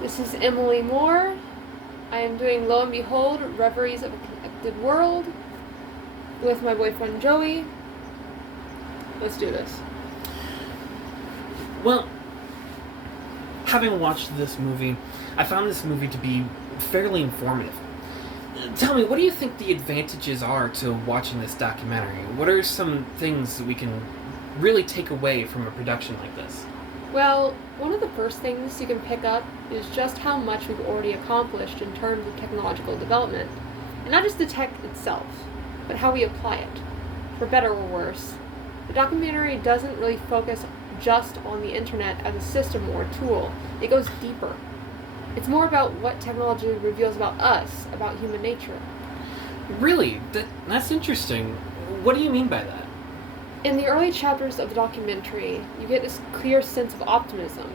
This is Emily Moore. I am doing Lo and Behold, Reveries of a Connected World with my boyfriend Joey. Let's do this. Well, having watched this movie, I found this movie to be fairly informative. Tell me, what do you think the advantages are to watching this documentary? What are some things that we can really take away from a production like this? Well, one of the first things you can pick up is just how much we've already accomplished in terms of technological development. And not just the tech itself, but how we apply it, for better or worse. The documentary doesn't really focus just on the internet as a system or a tool. It goes deeper. It's more about what technology reveals about us, about human nature. Really? That's interesting. What do you mean by that? In the early chapters of the documentary, you get this clear sense of optimism.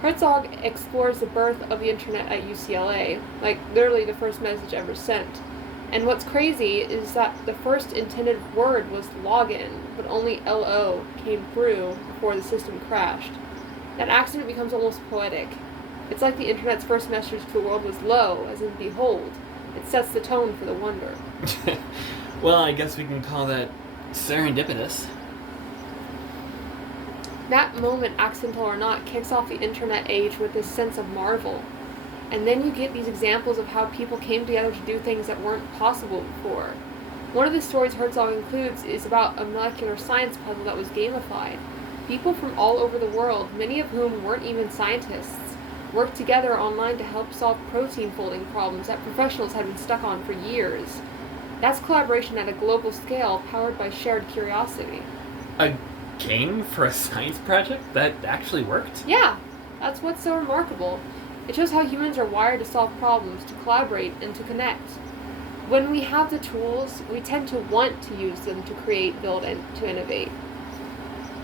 Herzog explores the birth of the internet at UCLA, like literally the first message ever sent. And what's crazy is that the first intended word was login, but only LO came through before the system crashed. That accident becomes almost poetic. It's like the internet's first message to the world was lo, as in behold. It sets the tone for the wonder. Well, I guess we can call that serendipitous. That moment, accidental or not, kicks off the internet age with this sense of marvel. And then you get these examples of how people came together to do things that weren't possible before. One of the stories Herzog includes is about a molecular science puzzle that was gamified. People from all over the world, many of whom weren't even scientists, worked together online to help solve protein folding problems that professionals had been stuck on for years. That's collaboration at a global scale, powered by shared curiosity. A game for a science project that actually worked? Yeah, that's what's so remarkable. It shows how humans are wired to solve problems, to collaborate, and to connect. When we have the tools, we tend to want to use them to create, build, and to innovate.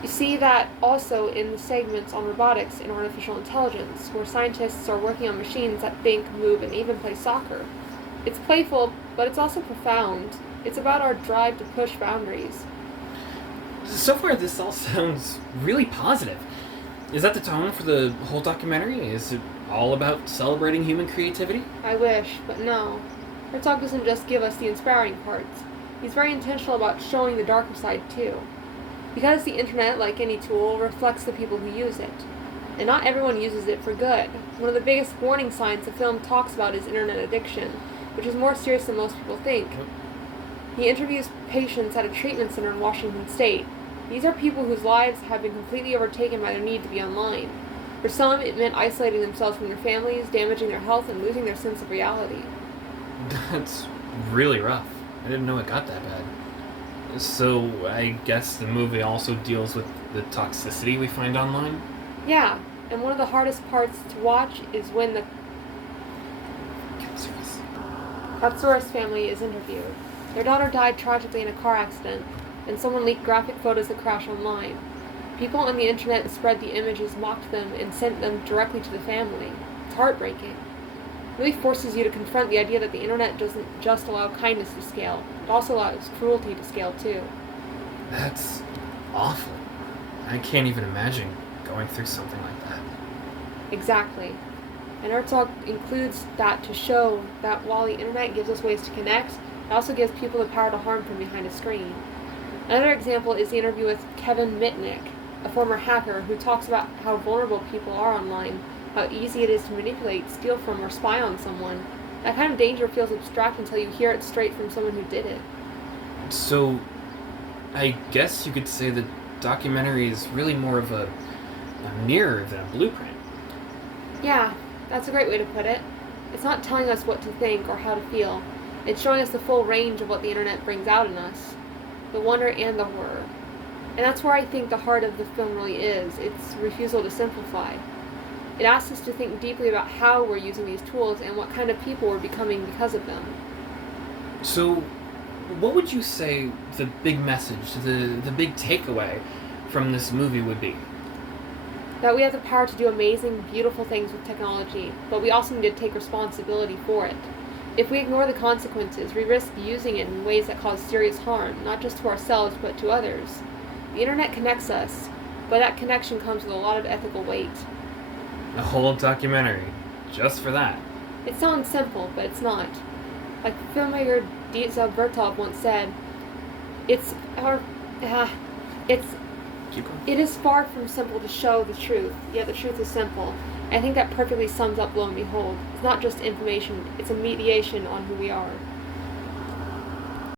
You see that also in the segments on robotics and artificial intelligence, where scientists are working on machines that think, move, and even play soccer. It's playful, but it's also profound. It's about our drive to push boundaries. So far, this all sounds really positive. Is that the tone for the whole documentary? Is it all about celebrating human creativity? I wish, but no. Herzog doesn't just give us the inspiring parts. He's very intentional about showing the darker side, too. Because the internet, like any tool, reflects the people who use it. And not everyone uses it for good. One of the biggest warning signs the film talks about is internet addiction, which is more serious than most people think. He interviews patients at a treatment center in Washington State. These are people whose lives have been completely overtaken by their need to be online. For some, it meant isolating themselves from their families, damaging their health, and losing their sense of reality. That's really rough. I didn't know it got that bad. So, I guess the movie also deals with the toxicity we find online? Yeah, and one of the hardest parts to watch is when the Katsuras family is interviewed. Their daughter died tragically in a car accident, and someone leaked graphic photos that crash online. People on the internet spread the images, mocked them, and sent them directly to the family. It's heartbreaking. It really forces you to confront the idea that the internet doesn't just allow kindness to scale, it also allows cruelty to scale too. That's awful. I can't even imagine going through something like that. Exactly. And Herzog includes that to show that while the internet gives us ways to connect, it also gives people the power to harm from behind a screen. Another example is the interview with Kevin Mitnick, a former hacker who talks about how vulnerable people are online, how easy it is to manipulate, steal from, or spy on someone. That kind of danger feels abstract until you hear it straight from someone who did it. So, I guess you could say the documentary is really more of a mirror than a blueprint. Yeah, that's a great way to put it. It's not telling us what to think or how to feel. It's showing us the full range of what the internet brings out in us. The wonder and the horror. And that's where I think the heart of the film really is, its refusal to simplify. It asks us to think deeply about how we're using these tools and what kind of people we're becoming because of them. So, what would you say the big message, the big takeaway from this movie would be? That we have the power to do amazing, beautiful things with technology, but we also need to take responsibility for it. If we ignore the consequences, we risk using it in ways that cause serious harm, not just to ourselves, but to others. The internet connects us, but that connection comes with a lot of ethical weight. A whole documentary just for that. It sounds simple, but it's not. Like filmmaker Dietza Bertov once said, it's our, it's Keep going. it is far from simple to show the truth, yet the truth is simple. I think that perfectly sums up Lo and Behold. It's not just information, it's a mediation on who we are.